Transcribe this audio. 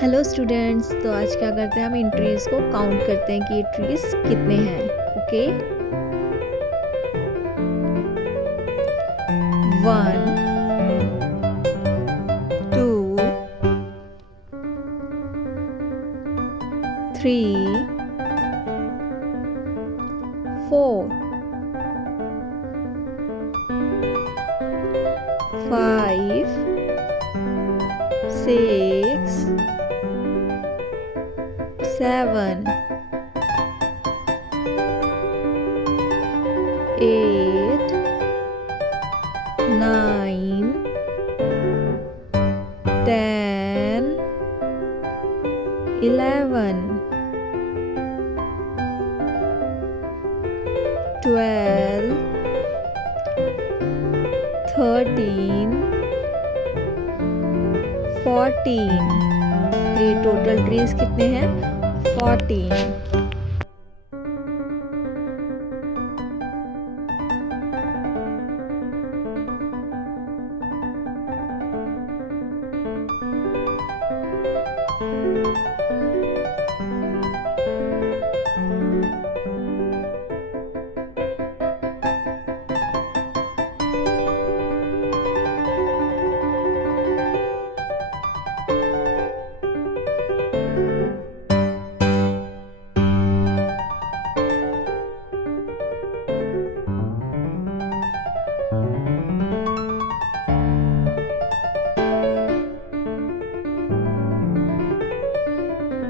Hello students, तो आज क्या करते हैं, हम इन ट्रीज को काउंट करते हैं कि ये ट्रीज कितने हैं। ओके, 1 2 3 4 5 6 7 8 9 10 11 12 13 14। ये टोटल ट्रीज कितने हैं? 14।